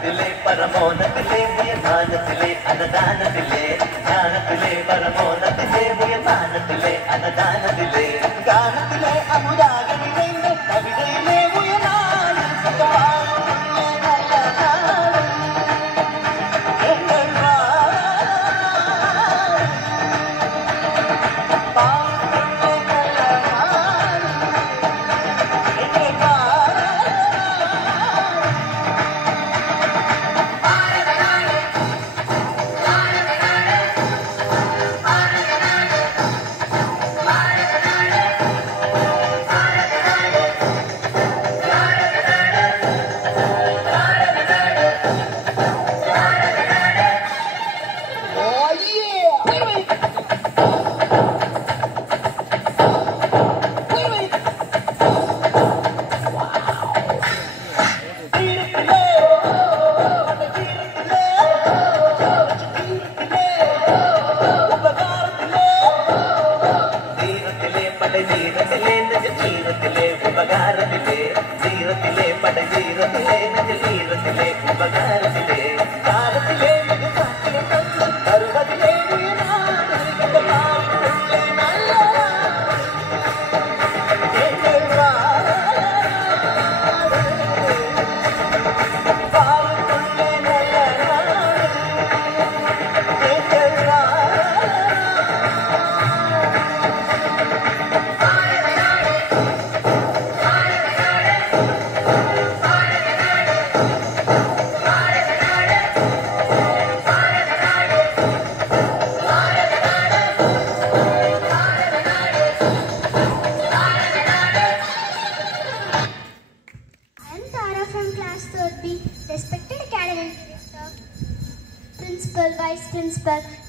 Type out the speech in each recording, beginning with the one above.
ജ്ഞാനത്തിലെ പരമോന്നത്തിലെ ഉയർദാനത്തിലെ അനദാനത്തിലെ ജ്ഞാനത്തിലെ പരമോന്നത്തിലെ ഉയർദാനത്തിലെ അനദാനത്തിലെ ഗാനത്തിലെ അമുദാഗമിലെ കവിതയിലെ ഉയർദാനം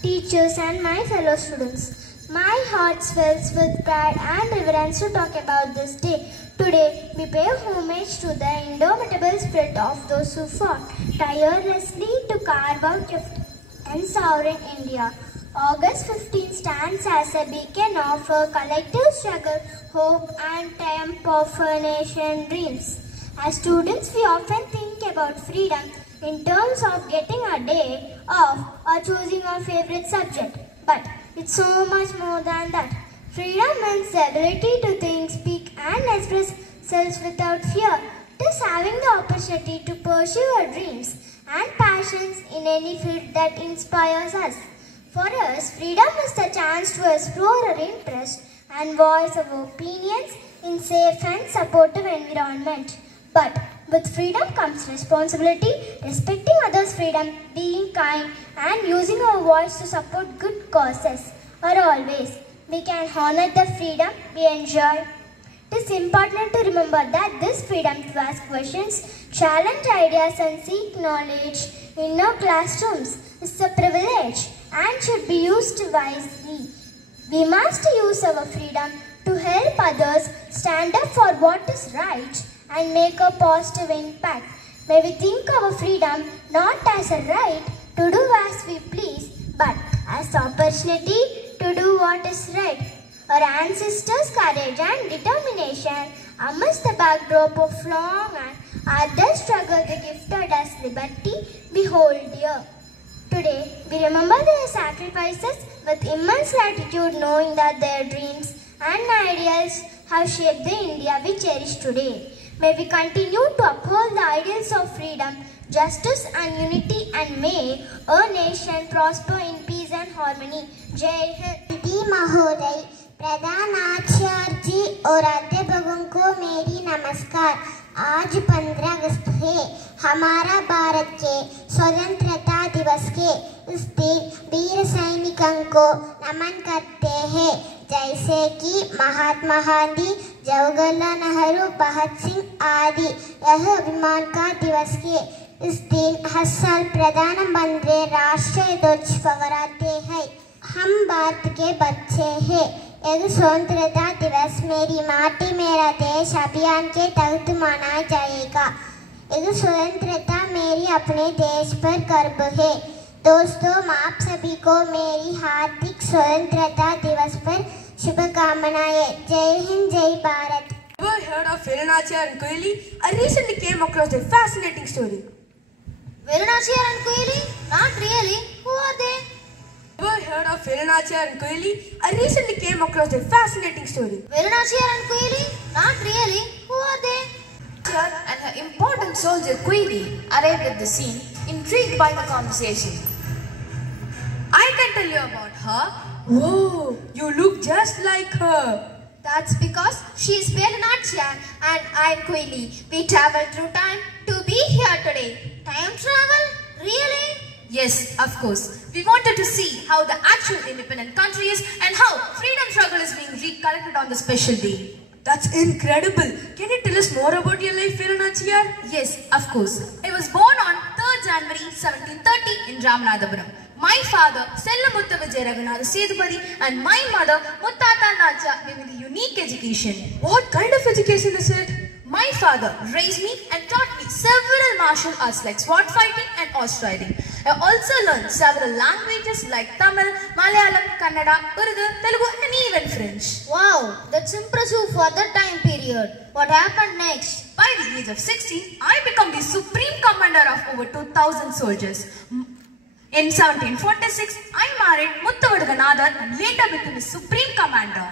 teachers and my fellow students. My heart swells with pride and reverence to talk about this day. Today, we pay homage to the indomitable spirit of those who fought tirelessly to carve out a free and sovereign India. August 15 stands as a beacon of a collective struggle, hope and triumph of our nation dreams. As students, we often think about freedom in terms of getting a day off or choosing our favorite subject. But it's so much more than that. Freedom means the ability to think, speak and express selves without fear. It is having the opportunity to pursue our dreams and passions in any field that inspires us. For us, freedom is the chance to explore our interests and voice our opinions in safe and supportive environment. But with freedom comes responsibility, respecting others' freedom, being kind and using our voice to support good causes. Or always, we can honor the freedom we enjoy. It is important to remember that this freedom to ask questions, challenge ideas and seek knowledge in our classrooms is a privilege and should be used wisely. We must use our freedom to help others stand up for what is right and make a positive impact. May we think of our freedom not as a right to do as we please, but as the opportunity to do what is right. Our ancestors' courage and determination amidst the backdrop of long and arduous struggle they gifted us liberty we hold dear. Today, we remember their sacrifices with immense gratitude, knowing that their dreams and ideals have shaped the India we cherish today. May we continue to uphold the ideals of freedom, justice and unity, and may our nation prosper in peace and harmony. Jai Hind. महोदय, प्रधानाचार्य जी और अध्यापकों को मेरी नमस्कार। आज 15 अगस्त है। हमारा भारत के स्वतंत्रता दिवस के इस दिन वीर सैनिकों को नमन करते हैं, जैसे कि महात्मा गांधी, जवाहरलाल नेहरू, भगत सिंह आदि। यह अभिमान का दिवस के इस दिन हर साल प्रधानमंत्री राष्ट्रीय ध्वज फहराते हैं। हम भारत के बच्चे हैं। यह स्वतंत्रता दिवस मेरी माटी मेरा देश अभियान के तहत मनाया जाएगा। यह स्वतंत्रता मेरी अपने देश पर गर्व है। दोस्तों, आप सभी को मेरी हार्दिक स्वतंत्रता दिवस पर शुभकामनाएं। जय हिंद, जय Bharat. Ever heard of Veeranachar and Koeli? I recently came across a fascinating story. Velunachiar and Koili? Not really. Who are they? Ever heard of Velunachiar and Koili? I recently came across a fascinating story. Velunachiar and Koili? Not really. Who are they? Velunachiar and her important soldier Koili arrived at the scene, intrigued by the conversation. I can tell you about her. Whoa, you look just like her. That's because she is Velunachiar and I am Koili. We traveled through time to be here today. Time travel? Really? Yes, of course. We wanted to see how the actual independent country is and how freedom struggle is being recollected on the special day. That's incredible. Can you tell us more about your life, Velunachiar? Yes, of course. I was born on 3rd January 1730 in Ramanathapuram. My father, Sellamutta Vijay Raghunatha Sethupathi, and my mother, Muttata Nacha, gave me the unique education. What kind of education is it? My father raised me and taught me several martial arts like sword fighting and horse riding. I also learned several languages like Tamil, Malayalam, Kannada, Urdu, Telugu and even French. Wow, that's impressive for that time period. What happened next? By the age of 16, I became the supreme commander of over 2,000 soldiers. In 1746, I married Muttavadganadhan and later became the supreme commander.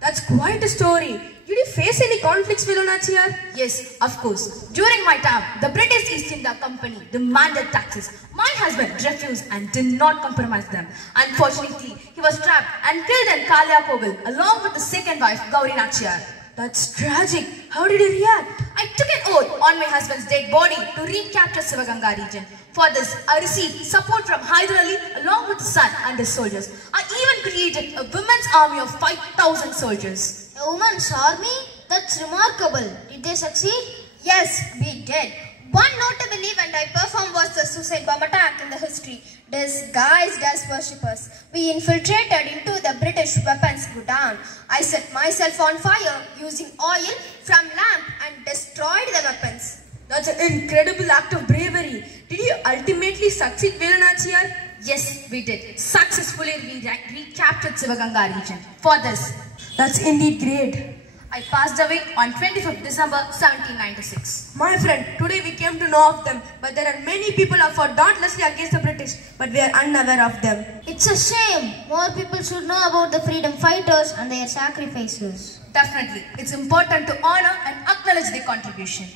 That's quite a story. Did you face any conflicts, Velunachiar? Yes, of course. During my time, the British East India Company demanded taxes. My husband refused and did not compromise them. Unfortunately, he was trapped and killed in Kalyakogal along with the second wife, Gauri Nachiar. That's tragic. How did he react? I took an oath on my husband's dead body to recapture Sivaganga region. For this, I received support from Hyder Ali along with his son and his soldiers. I even created a women's army of 5,000 soldiers. A woman's army? That's remarkable. Did they succeed? Yes, we did. One notable event I performed was the suicide bomb attack in the history, disguised as worshippers. We infiltrated into the British weapons godown. I set myself on fire using oil from lamp and destroyed the weapons. That's an incredible act of bravery. Did you ultimately succeed, Velunachiar? Yes, we did. Successfully we recaptured Sivaganga region. For this, That's indeed great. I passed away on 25th December 1796. My friend, today we came to know of them, but there are many people who fought dauntlessly against the British, but we are unaware of them. It's a shame. More people should know about the freedom fighters and their sacrifices. Definitely, it's important to honor and acknowledge their contribution.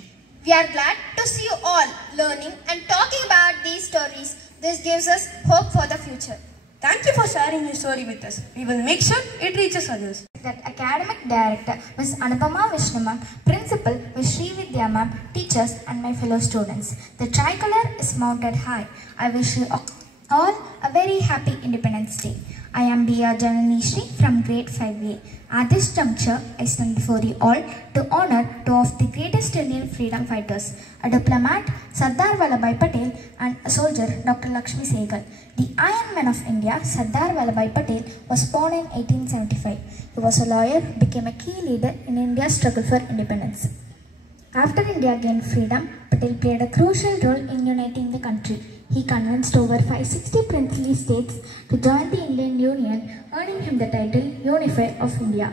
We are glad to see you all learning and talking about these stories. This gives us hope for the future. Thank you for sharing your story with us. We will make sure it reaches others. That academic director, Ms. Anupama Vishnu ma'am, principal, Ms. Sri Vidya ma'am, teachers and my fellow students. The tricolor is mounted high. I wish you all a very happy Independence Day. I am B.R. Janani Shri from grade 5A. At this juncture, I stand before you all to honor two of the greatest Indian freedom fighters, a diplomat, Sardar Vallabhbhai Patel, and a soldier, Dr. Lakshmi Sehgal. The Iron Man of India, Sardar Vallabhbhai Patel, was born in 1875. He was a lawyer, became a key leader in India's struggle for independence. After India gained freedom, Patel played a crucial role in uniting the country. He convinced over 560 princely states to join the Indian Union, earning him the title Unifier of India.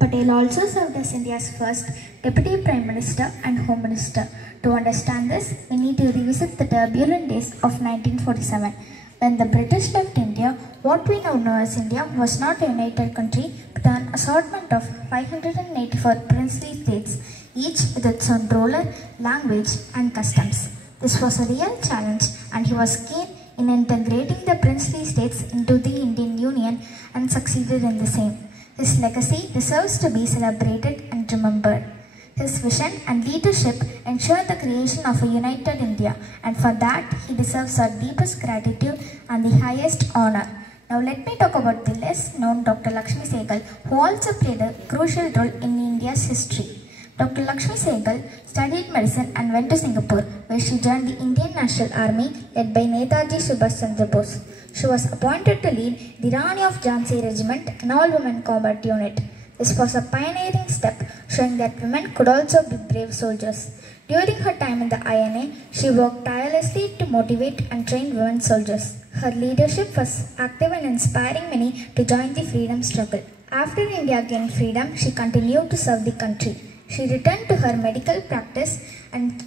Patel also served as India's first Deputy Prime Minister and Home Minister. To understand this, we need to revisit the turbulent days of 1947. When the British left India, what we now know as India was not a united country but an assortment of 584 princely states, each with its own ruler, language and customs. This was a real challenge and he was keen in integrating the princely states into the Indian Union and succeeded in the same. His legacy deserves to be celebrated and remembered. His vision and leadership ensured the creation of a united India, and for that he deserves our deepest gratitude and the highest honor. Now let me talk about the less known Dr. Lakshmi Sehgal, who also played a crucial role in India's history. Dr. Lakshmi Sehgal studied medicine and went to Singapore, where she joined the Indian National Army led by Netaji Subhash Chandra Bose. She was appointed to lead the Rani of Jhansi Regiment, an all-women combat unit. This was a pioneering step, showing that women could also be brave soldiers. During her time in the INA, she worked tirelessly to motivate and train women soldiers. Her leadership was active in inspiring many to join the freedom struggle. After India gained freedom, she continued to serve the country. She returned to her medical practice and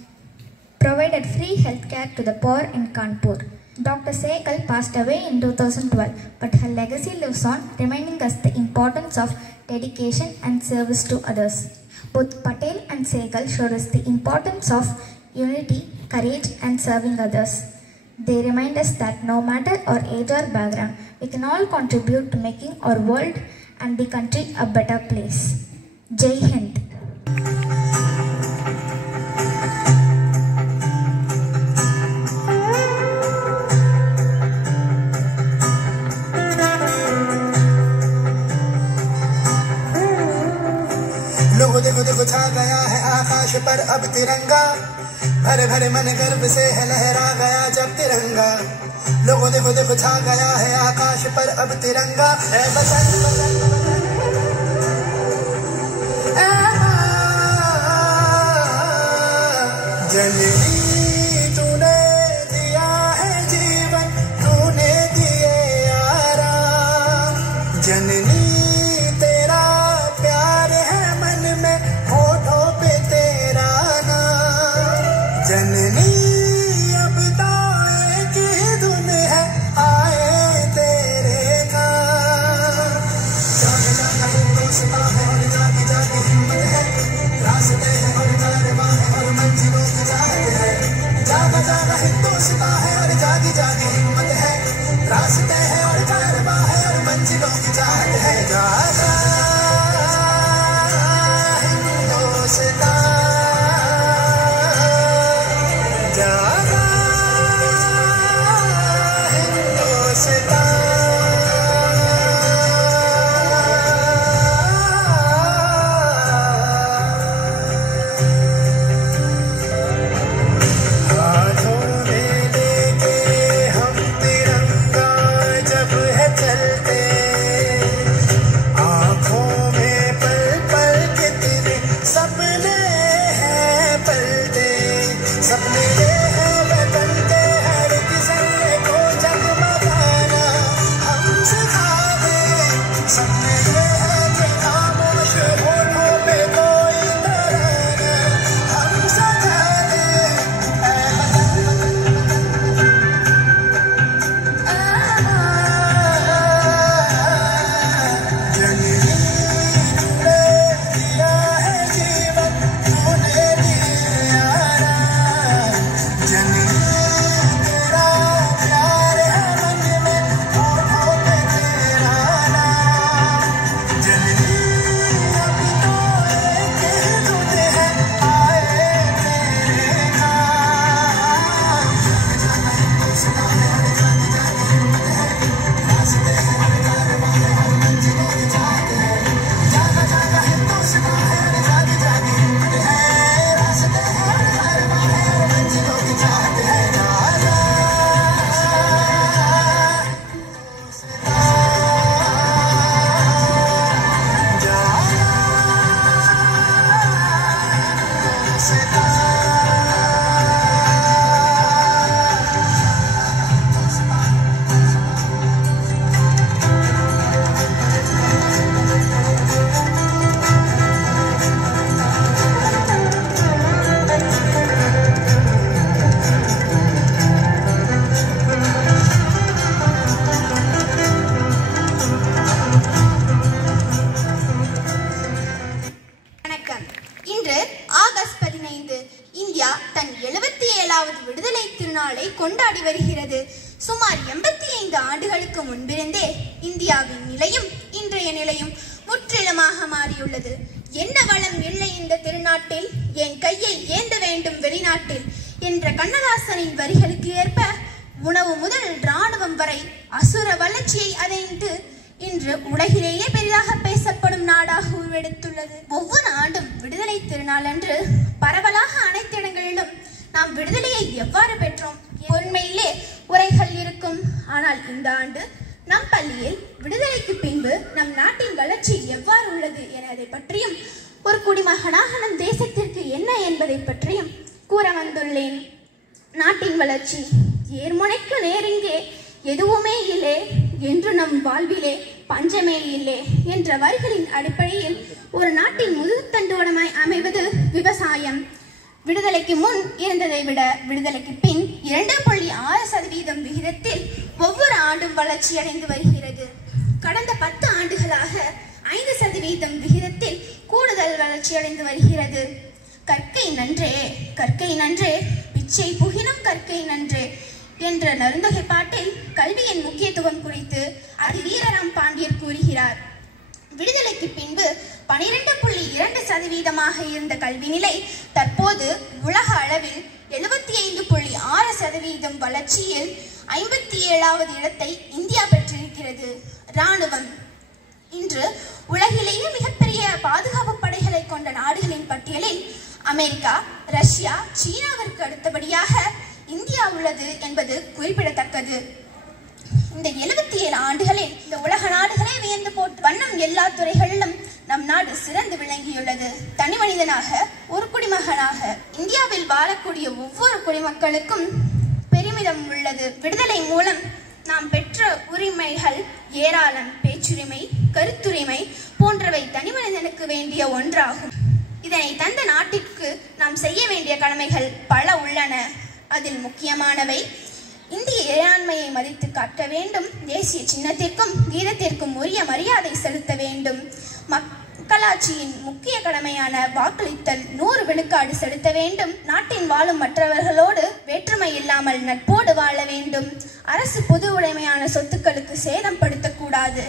provided free healthcare to the poor in Kanpur. Dr. Sehgal passed away in 2012, but her legacy lives on, reminding us the importance of dedication and service to others. Both Patel and Sehgal showed us the importance of unity, courage, and serving others. They remind us that no matter our age or background, we can all contribute to making our world and the country a better place. Jai Hind. लोगों देखो देखो छा गया है आकाश पर अब तिरंगा, भरे भरे मन गर्व से है लहरा गया जब तिरंगा। लोगों देखो देखो छा गया है आकाश पर अब तिरंगा, है वतन जननी तूने दिया है जीवन, तूने दिए आराम। जननी तेरा प्यार है मन में, होठों पे तेरा नाम। जननी अब तो एक ही धुन है, आए तेरे काम। जाग जाग हिंदुस्ता है और जाग जाग हिम्मत है, रास्ते हैं और कारवां है और मंजिलों की चाहत है। जाग जाग हिंदुस्ता है और जाग जाग हिम्मत है, रास्ते हैं और कारवां है और मंजिलों की चाहत है। जागा हिंदुस्ता, जागा हिंदुस्ता। हाथों में लेके हम तिरंगा जब है चलते, आँखों में पल पल कितने सपने हैं पलते। सपने ये हैं वतन के हर किस्से को जगमगाना हम सिखा दें। सपने ये हैं कि खामोश होठों पे कोई तराना हम सजा दें। जननी तूने दिया है जीवन, तूने दिया आराम। जननी तेरा प्यार है मन में, होठों पे तेरा नाम। जननी अब तो एक ही धुन है, आए तेरे काम। जाग जाग हिंदुस्ता है और जाग जाग हिम्मत है, रास्ते हैं और कारवां है और मंजिलों की चाहत है। जाग जाग हिंदुस्ता है और जाग जाग हिम्मत है, रास्ते हैं और कारवां है और मंजिलों की चाहत है। जागा हिंदुस्ता, जागा हिंदुस्ता। வணக்கம். இன்று ஆகஸ்ட் 15 இந்தியா தன் 77வது விடுதலை திருநாளை கொண்டாடி வருகிறது. சுமார் 85 ஆண்டுகளுக்கு முன்பிருந்தே இந்தியாவின் நிலையும் இன்றைய நிலையும் முற்றிலுமாக மாறியுள்ளது. என்ன வளம் இல்லை இந்த திருநாட்டில், என் கையை ஏந்த வேண்டும் வெளிநாட்டில் என்ற கண்ணதாசனின் வரிகளுக்கு ஏற்ப உணவு முதல் இராணுவம் வரை அசுர வளர்ச்சியை அடைந்து இன்று உலகிலேயே பெரிதாக பேசப்படும் நாடாக உருவெடுத்துள்ளது. ஒவ்வொரு ஆண்டும் விடுதலை திருநாள் அன்று பரவலாக அனைத்து இடங்களிலும் நாம் விடுதலையை எவ்வாறு பெற்றோம் உண்மையிலே உரைகள் இருக்கும். ஆனால் இந்த ஆண்டு நம் பள்ளியில் விடுதலைக்கு பின்பு நம் நாட்டின் வளர்ச்சி எவ்வாறு உள்ளது என அதை பற்றியும் ஒரு குடிமகனாக நம் தேசத்திற்கு என்ன என்பதை பற்றியும் கூற வந்துள்ளேன். நாட்டின் வளர்ச்சி ஏர்முனைக்கு நேரிங்கே எதுவுமே இல்லை என்று நம் வாழ்விலே பஞ்சமே இல்லை என்ற வரிகளின் அடிப்படையில் ஒரு நாட்டின் முதுகுத்தண்டோடமாய் அமைவது விவசாயம். விடுதலைக்கு முன் இருந்ததை விட விடுதலைக்கு பின் 2.6% விகிதத்தில் ஒவ்வொரு ஆண்டும் வளர்ச்சியடைந்து வருகிறது. கடந்த 10 ஆண்டுகளாக 5% விகிதத்தில் கூடுதல் வளர்ச்சியடைந்து வருகிறது. கற்கை நன்றே கற்கை நன்றே பிச்சை புகினும் கற்கை நன்றே என்ற நருந்தொகை பாட்டில் கல்வியின் முக்கியத்துவம் குறித்து அது வீரராம் பாண்டியர் கூறுகிறார். விடுதலைக்கு பின்பு 12.2% இருந்த கல்வி நிலை தற்போது உலக அளவில் 75.6% வளர்ச்சியில் 57வது இடத்தை இந்தியா பெற்றிருக்கிறது. இராணுவம் இன்று உலகிலேயே மிகப்பெரிய பாதுகாப்பு படைகளை கொண்ட நாடுகளின் பட்டியலில் அமெரிக்கா, ரஷ்யா, சீனாவிற்கு அடுத்தபடியாக இந்தியா உள்ளது என்பது குறிப்பிடத்தக்கது. இந்த 77 ஆண்டுகளில் இந்த உலக நாடுகளே வியந்து போட்டு வண்ணம் எல்லா துறைகளிலும் நம் நாடு சிறந்து விளங்கியுள்ளது. தனி மனிதனாக, ஒரு குடிமகனாக இந்தியாவில் வாழக்கூடிய ஒவ்வொரு குடிமக்களுக்கும் பெருமிதம் உள்ளது. விடுதலை மூலம் நாம் பெற்ற உரிமைகள் ஏராளம். பேச்சுரிமை, கருத்துரிமை போன்றவை தனி மனிதனுக்கு வேண்டிய ஒன்றாகும். இதனை தந்த நாட்டிற்கு நாம் செய்ய வேண்டிய கடமைகள் பல உள்ளன. அதில் முக்கியமானவை: இந்திய இறையாண்மையை மதித்து காட்ட வேண்டும். தேசிய சின்னத்திற்கும் கீதத்திற்கும் உரிய மரியாதை செலுத்த வேண்டும். மக்களாட்சியின் முக்கிய கடமையான வாக்களித்தல் 100 விழுக்காடு செலுத்த வேண்டும். நாட்டின் வாழும் மற்றவர்களோடு வேற்றுமை இல்லாமல் நட்போடு வாழ வேண்டும். அரசு பொது உடைமையான சொத்துக்களுக்கு சேதம் படுத்தக்கூடாது.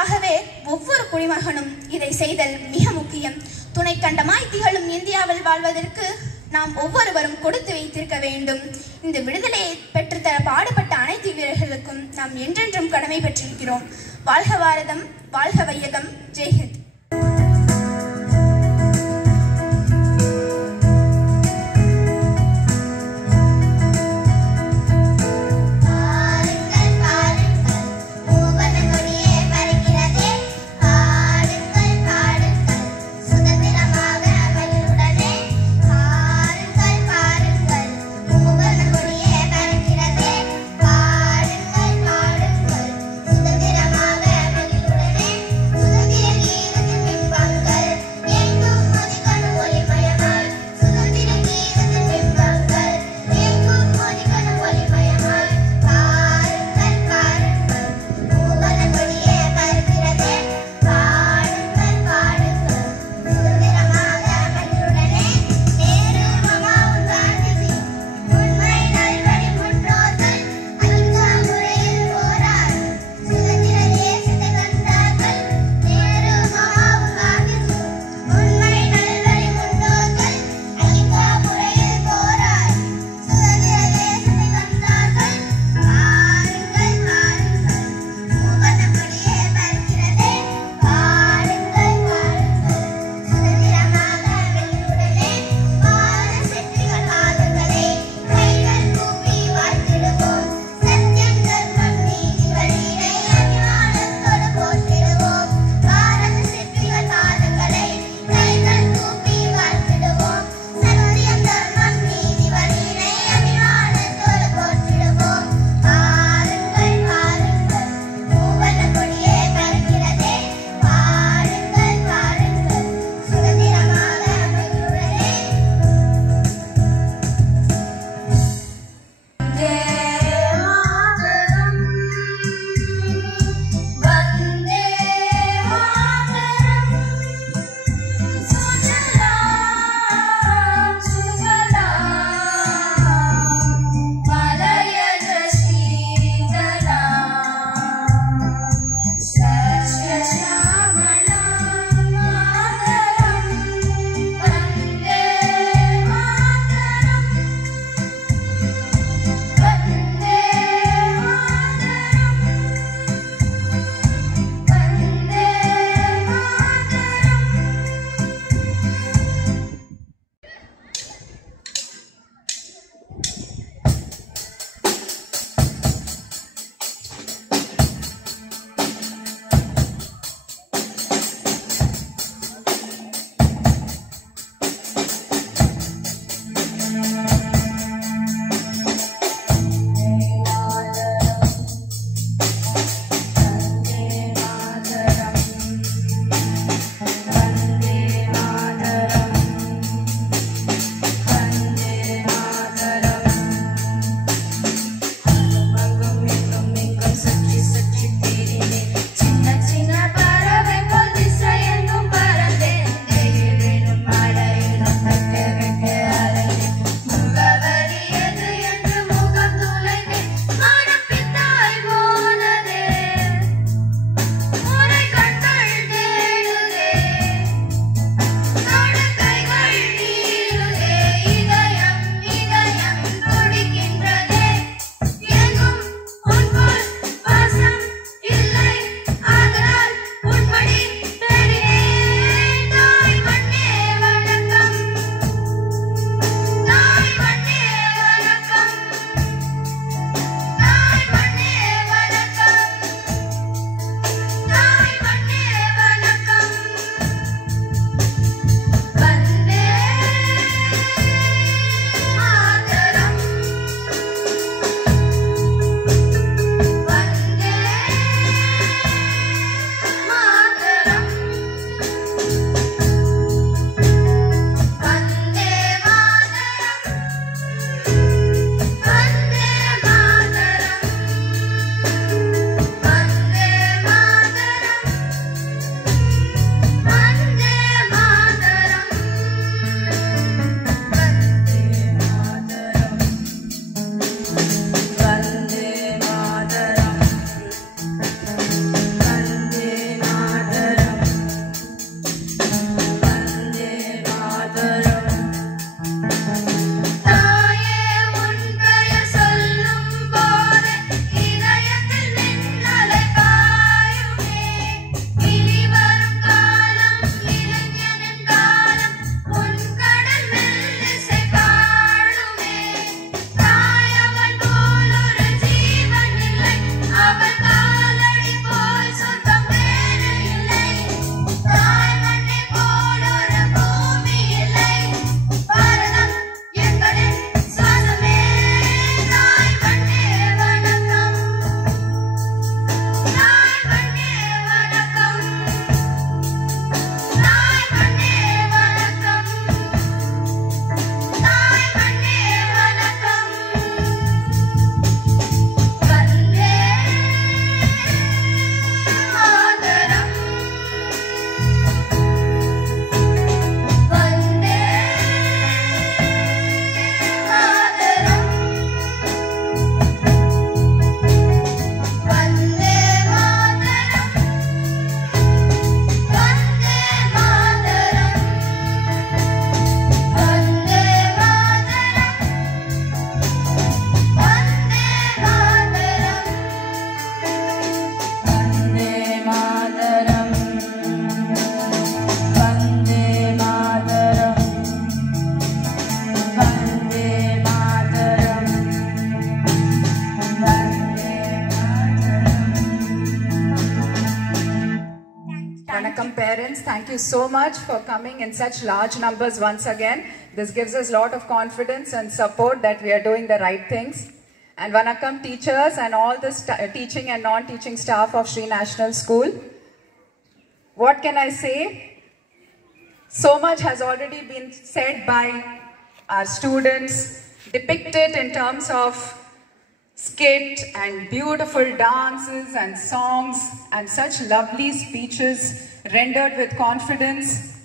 ஆகவே ஒவ்வொரு குடிமகனும் இதை செய்தல் மிக முக்கியம். துணை கண்டமாய் திகழும் இந்தியாவில் வாழ்வதற்கு நாம் ஒவ்வொருவரும் கொடுத்து வைத்திருக்க வேண்டும். இந்த விடுதலையை பெற்றுத்தர பாடுபட்ட அனைத்து வீரர்களுக்கும் நாம் என்றென்றும் கடமை பெற்றிருக்கிறோம். வாழ்க பாரதம், வாழ்க வையகம், ஜெய்ஹிந்த். சுதந்திர கீதம் parents, thank you so much for coming in such large numbers once again. This gives us a lot of confidence and support that we are doing the right things. And Vanakkam teachers and all the teaching and non-teaching staff of Sri National School. What can I say? So much has already been said by our students, depicted in terms of skit and beautiful dances and songs and such lovely speeches rendered with confidence.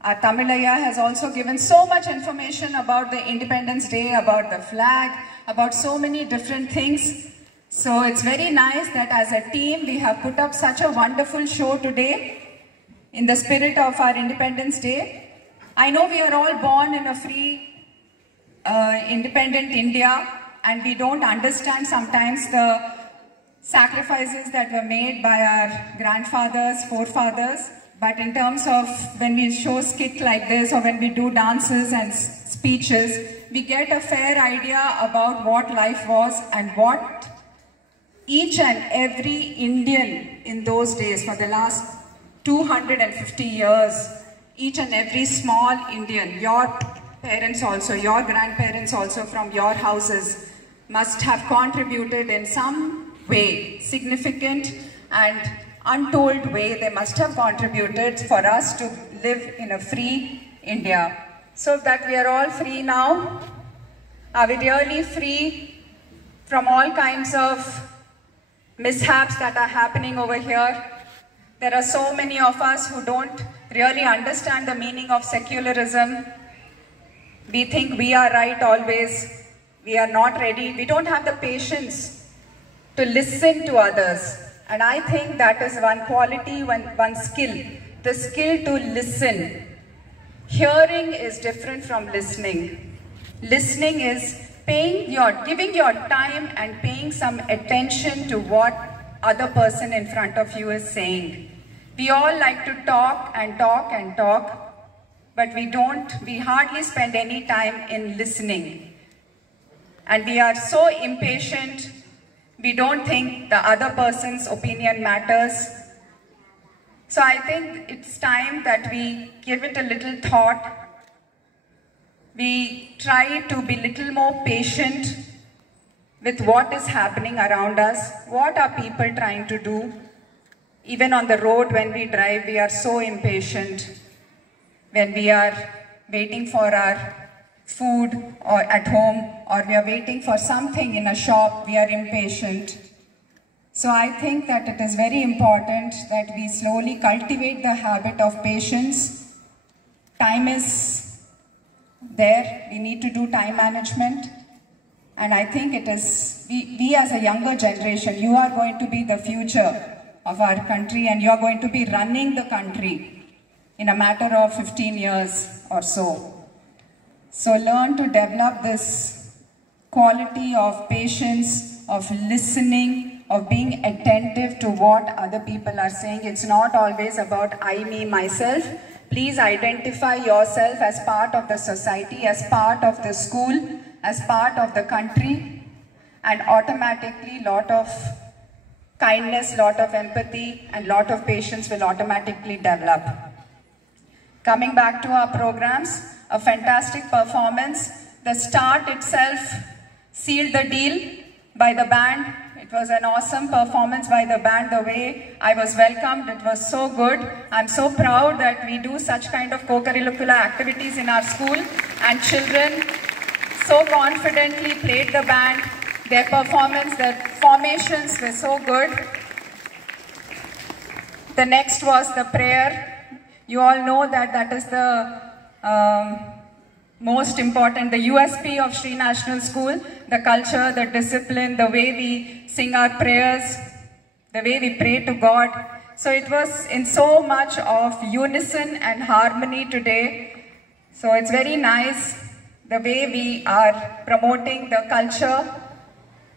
Our Tamilaya has also given so much information about the Independence Day, about the flag, about so many different things. So it's very nice that as a team we have put up such a wonderful show today in the spirit of our Independence Day. I know we are all born in a free, independent India, and we don't understand sometimes the sacrifices that were made by our grandfathers, forefathers. But in terms of when we show skit like this or when we do dances and speeches, we get a fair idea about what life was and what each and every Indian in those days for the last 250 years, each and every small Indian, your parents also, your grandparents also from your houses, must have contributed in some way, significant and untold way. They must have contributed for us to live in a free India. So that we are all free now. Are we really free from all kinds of mishaps that are happening over here? There are so many of us who don't really understand the meaning of secularism. We think we are right always. We are not ready. We don't have the patience to listen to others. And I think that is one quality, one skill. The skill to listen. Hearing is different from listening. Listening is giving your time and paying some attention to what other person in front of you is saying. We all like to talk and talk and talk, but we hardly spend any time in listening. And we are so impatient, we don't think the other person's opinion matters. So I think it's time that we give it a little thought. We try to be a little more patient with what is happening around us. What are people trying to do? Even on the road when we drive, we are so impatient. When we are waiting for our food or at home, or we are waiting for something in a shop, we are impatient. So I think that it is very important that we slowly cultivate the habit of patience. Time is there, we need to do time management. And I think it is, we as a younger generation, you are going to be the future of our country and you are going to be running the country in a matter of 15 years or so. So learn to develop this quality of patience, of listening, of being attentive to what other people are saying. It's not always about I, me, myself. Please identify yourself as part of the society, as part of the school, as part of the country, and automatically lot of kindness, lot of empathy, and lot of patience will automatically develop. Coming back to our programs, a fantastic performance. The start itself sealed the deal by the band. It was an awesome performance by the band. The way I was welcomed, it was so good. I'm so proud that we do such kind of co-curricular activities in our school, and children so confidently played the band. Their performance, their formations were so good. The next was the prayer. You all know that that is the most important, the USP of Sri National School, the culture, the discipline, the way we sing our prayers, the way we pray to God. So it was in so much of unison and harmony today. So it's very nice the way we are promoting the culture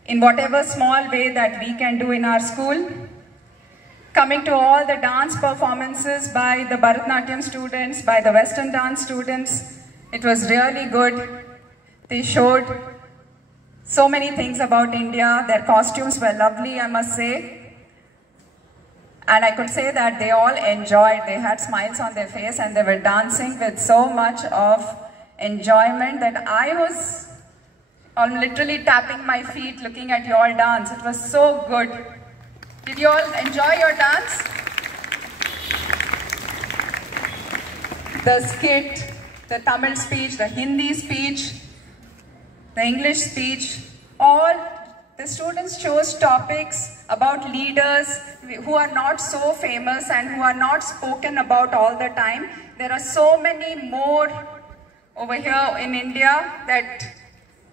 in whatever small way that we can do in our school. Coming to all the dance performances by the Bharatanatyam students, by the Western dance students, it was really good. They showed so many things about India. Their costumes were lovely, I must say. And I could say that they all enjoyed, they had smiles on their face and they were dancing with so much of enjoyment that I'm literally tapping my feet looking at you all dance. It was so good. Did you all enjoy your dance? The skit, the Tamil speech, the Hindi speech, the English speech, all the students chose topics about leaders who are not so famous and who are not spoken about all the time. There are so many more over here in India that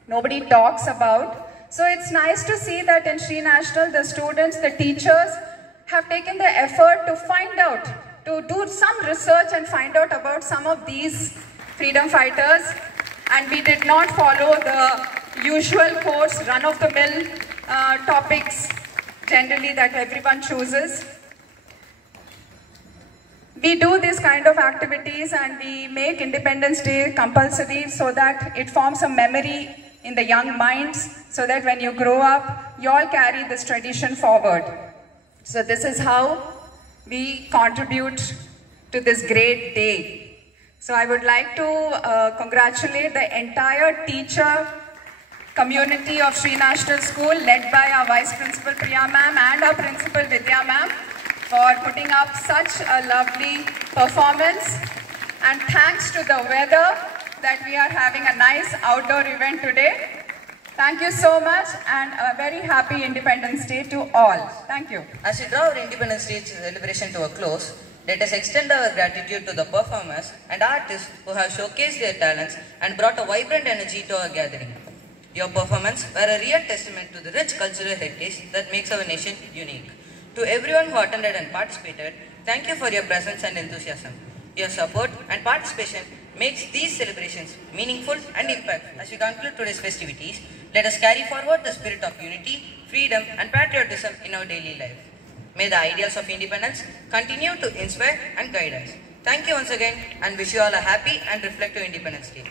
nobody talks about. So it's nice to see that in Sri National, the students, the teachers have taken the effort to find out, to do some research and find out about some of these freedom fighters. And we did not follow the usual course, run-of-the-mill topics generally that everyone chooses. We do this kind of activities and we make Independence Day compulsory so that it forms a memory in the young minds, so that when you grow up, you all carry this tradition forward. So this is how we contribute to this great day. So I would like to congratulate the entire teacher community of Sri National School, led by our Vice Principal Priya ma'am and our Principal Vidya ma'am, for putting up such a lovely performance. And thanks to the weather that we are having a nice outdoor event today. Thank you so much and a very happy Independence Day to all. Thank you. As we draw our Independence Day celebration to a close, let us extend our gratitude to the performers and artists who have showcased their talents and brought a vibrant energy to our gathering. Your performance were a real testament to the rich cultural heritage that makes our nation unique. To everyone who attended and participated, thank you for your presence and enthusiasm. Your support and participation makes these celebrations meaningful and impactful. As we conclude today's festivities, let us carry forward the spirit of unity, freedom and patriotism in our daily life. May the ideals of independence continue to inspire and guide us. Thank you once again and wish you all a happy and reflective Independence Day.